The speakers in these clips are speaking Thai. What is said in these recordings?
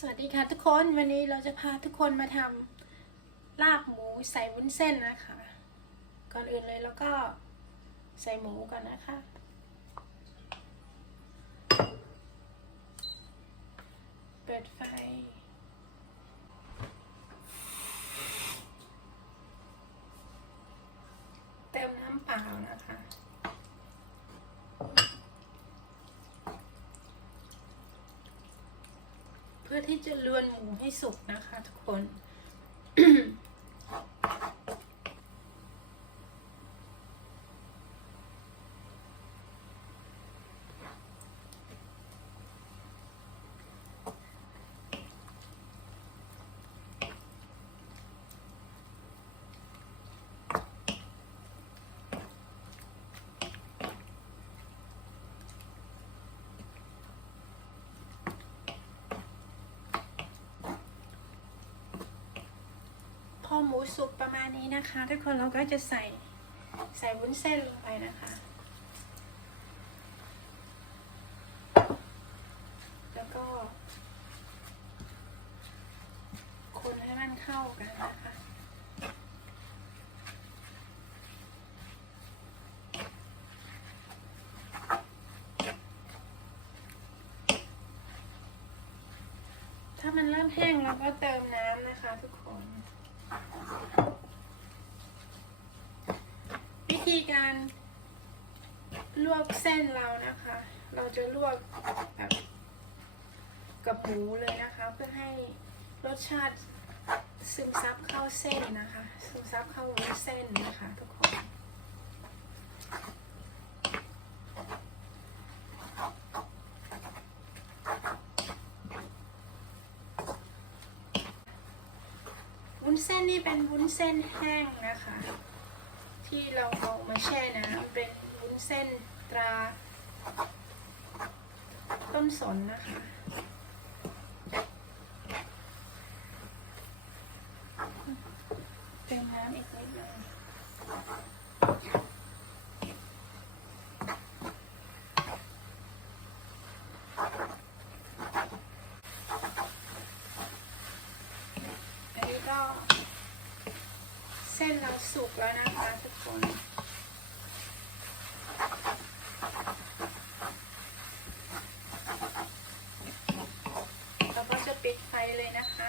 สวัสดีค่ะทุกคนวันนี้เราจะพาทุกคนมาทำลาบหมูใส่วุ้นเส้นนะคะ ก่อนอื่นเลยแล้วก็ใส่หมูก่อนนะคะ เปิดไฟ เติมน้ำเปล่านะคะ เพื่อที่จะลวนหมูให้สุกนะคะทุกคน พอห มูสุกประมาณนี้นะคะ ทุกคนเราก็จะใส่ใส่วุ้นเส้นลงไปนะคะแล้วก็คนให้มันเข้ากันนะคะถ้ามันเริ่มแห้งเราก็เติมน้ำนะคะทุกคน วิ ธีการลวกเส้นเรานะคะ เราจะลวกแบบกับหมูเลยนะคะ เพื่อให้รสชาติซึมซับเข้าเส้นนะคะ ซึมซับเข้าวุ้นเส้นนะคะทุกคนวุ้นเส้นนี่เป็นวุ้นเส้นแห้งนะคะ ที่เราเอามาแช่น้ำเป็นวุ้นเส้นตรา ต้นสนนะคะ เติมน้ำอีกนิดนึงอันนี้ก็ เส้นเราสุกแล้วนะคะทุกคน เราก็จะปิดไฟเลยนะคะ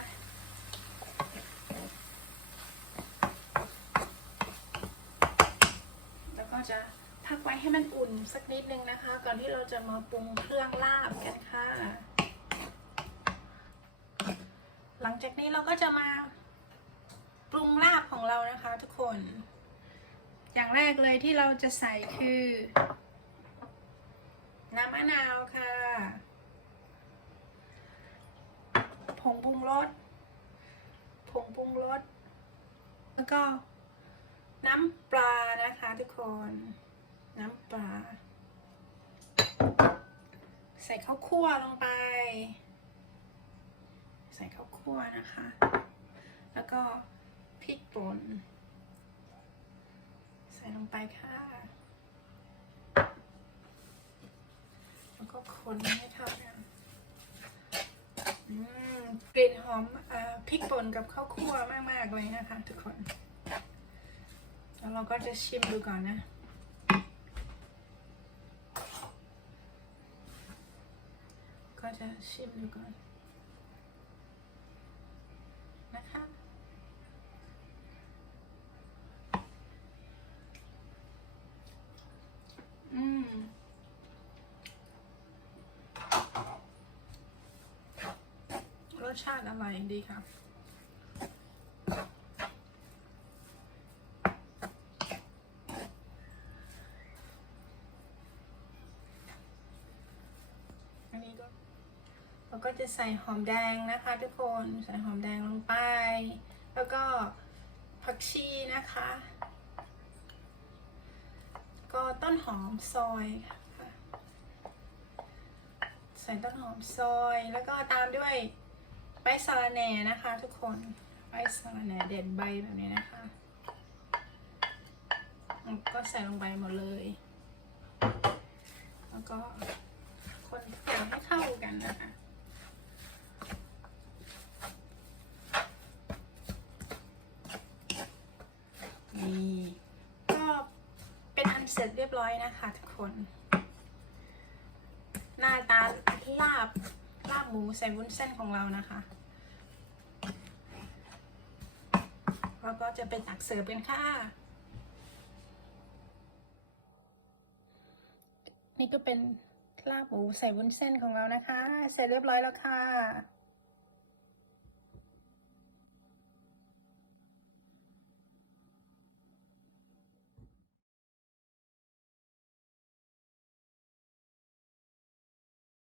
แล้วก็จะพักไว้ให้มันอุ่นสักนิดนึงนะคะ ก่อนที่เราจะมาปรุงเครื่องลาบกันค่ะ หลังจากนี้เราก็จะมาปรุงลาบ เรานะคะทุกคน อย่างแรกเลยที่เราจะใส่คือ น้ำมะนาวค่ะ ผงปรุงรส ผงปรุงรส แล้วก็น้ำปลานะคะทุกคน น้ำปลา ใส่ข้าวคั่วลงไป ใส่ข้าวคั่วนะคะ แล้วก็ พริกป่นใส่ลงไปค่ะ แล้วก็คนให้เข้ากันกลิ่นหอมอพริกป่นกับข้าวคั่วมาก ๆ เลยนะคะ ทุกคน แล้วเราก็จะชิมดูก่อนนะก็จะชิมดูก่อนนะคะ อืม ร สชาติอร่อยดีครับอันนี้ก็เราก็จะใส่หอมแดงนะคะทุกคนใส่หอมแดงลงไป แล้วก็ผักชีนะคะ ก็ต้นหอมซอยค่ะใส่ต้นหอมซอย แล้วก็ตามด้วย ใบสาระแหน่นะคะ ทุกคนใบสาระแหน่เด็ดใบแบบนี้นะคะก็ใส่ลงไปหมดเลย แล้วก็คนผสมให้เข้ากันนะคะนี่ก็เป็นอันเสร็จเรียบร้อยนะคะทุกคน หน้าตาลาบลาบหมูใส่วุ้นเส้นของเรานะคะ แล้วก็จะเป็นตักเสิร์ฟกันค่ะ นี่ก็เป็นลาบหมูใส่วุ้นเส้นของเรานะคะ เสร็จเรียบร้อยแล้วค่ะ